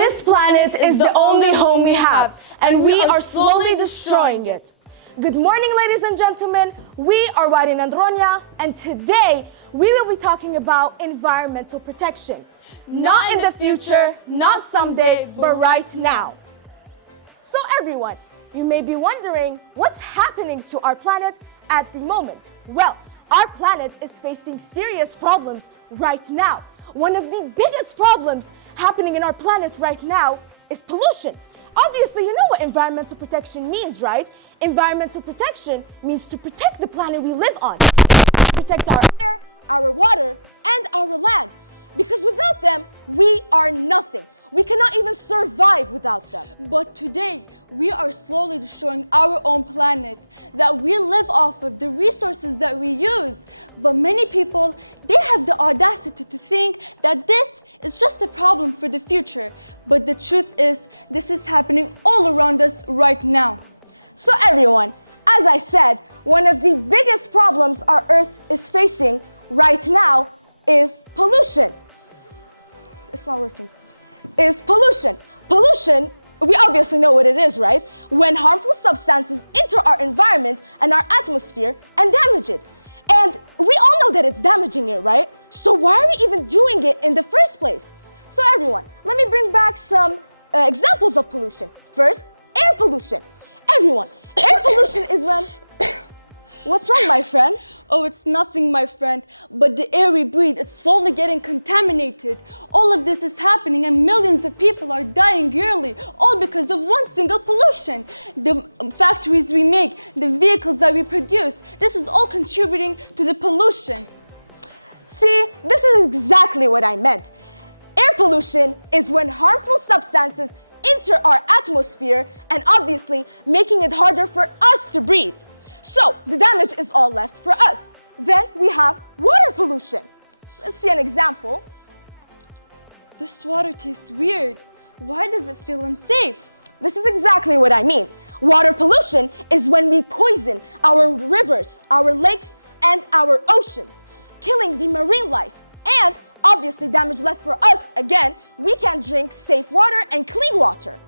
This planet is the only one we have, and we are slowly destroying it. Good morning, ladies and gentlemen. We are Rani and Ronya, and today we will be talking about environmental protection. Not in the future, not someday, but right now. So everyone, you may be wondering what's happening to our planet at the moment. Well, our planet is facing serious problems right now. One of the biggest problems happening in our planet right now is pollution. Obviously, you know what environmental protection means, right? Environmental protection means to protect the planet we live on. Protect our air, our water, and our land. Because without them, we are nothing. We cannot even survive without them. But today, we are slowly destroying our own planet that we live off of, the resources that we use. But many people, they have the audacity to think that this is just a problem for the future. But the truth is, this is happening all around us right now. So everyone, as I said, one of the biggest problems our Earth is facing right now is pollution. It's not working. Is pollution. Pollution, we obviously know what it is, right? When harmful substances enter our environment and our atmosphere and damage it. And we all know that it's damaging it, right? So why are we even doing it in the first place? So everyone, let me bring back some examples of pollution. First, air pollution. Everyone, air pollution is when... What's wrong, my friend? Oh, it's nothing, my friend, but the air we breathe, it's slowly getting contaminated. All of this is happening and millions of people are dying yearly, all because of one single pollution. The factories we make, the vehicles that we produce, this is all contributing to the pollution. See, this is exactly what I meant. Air pollution is when harmful substances enter our atmosphere and obviously making it harder for us to breathe. So, the damage is all left for us. Then we have water pollution. Let's see an example. This water tastes weird. Why does it feel unsafe? This is exactly what I mean. Water pollution is when we poison our rivers, our lakes, and our oceans, killing the marine life. And obviously damage left for us, again, we can't drink safe water and clean water.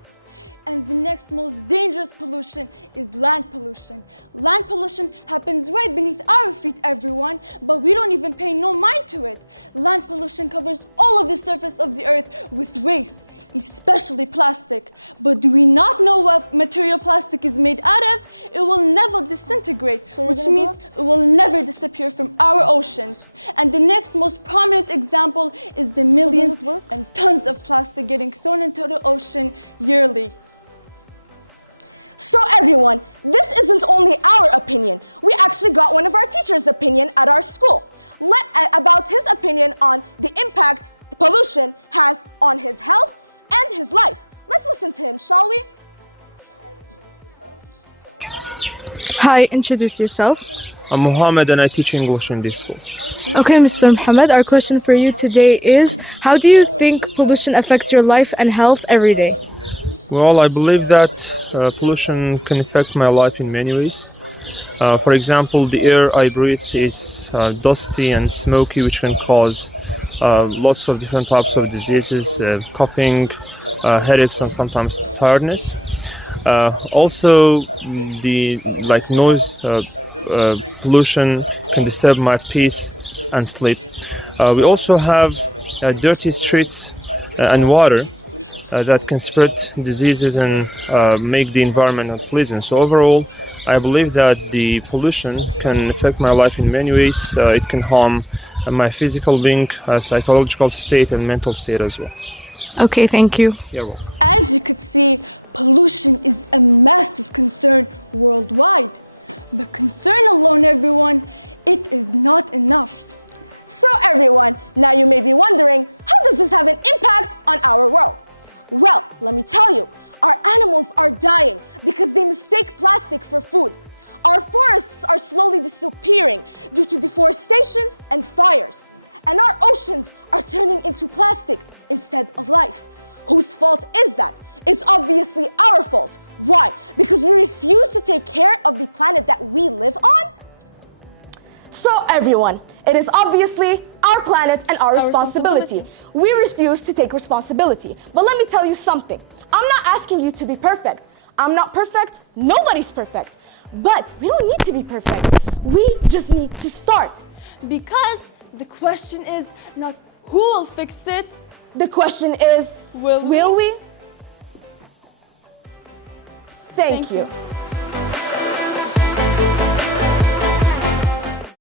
And the next most dangerous pollution is land pollution. Land pollution happens right beneath our feet, everyone, but we don't even pay no mind to it. Land pollution covers all of the surface of the earth with waste, especially plastic. But do we not know what material plastic is made out of? It will never disintegrate, which means it will never disappear from our oceans. And the next most prominent example is the millions and tons of plastic getting thrown into the ocean yearly. So everyone, this isn't only our opinion. We actually got one of our teachers' opinion at our school about his opinion on the impact pollution has on his health and his life. Let's listen to him, shall we? Hi, introduce yourself. I'm Mohammed and I teach English in this school. Okay, Mr. Mohammed, our question for you today is, how do you think pollution affects your life and health every day? Well, I believe that pollution can affect my life in many ways. For example, the air I breathe is dusty and smoky, which can cause lots of different types of diseases, coughing, headaches, and sometimes tiredness. Also, the noise pollution can disturb my peace and sleep. We also have dirty streets and water that can spread diseases and make the environment unpleasant. So overall, I believe that the pollution can affect my life in many ways. It can harm my physical being, psychological state, and mental state as well. Okay, thank you. You're welcome. As you could see, pollution is a massive concern worldwide. But concern alone, everyone, it is not enough. So everyone, now you may be wondering, how does this have an impact on our world? Well, let me tell you, our animals are dying because they mistake plastic for food. Our forests are slowly disappearing due to deforestation and fires. And our oceans are turning into plastic instead of life. Whose fault is that? It's obviously our fault. Why? Because we refuse to take care of the planet that we live on? So everyone, it is obviously our planet and our responsibility. We refuse to take responsibility. But let me tell you something. I'm not asking you to be perfect. I'm not perfect. Nobody's perfect. But you don't need to be perfect. We just need to start. Because the question is not who will fix it, The question is, will we? will we? Thank you.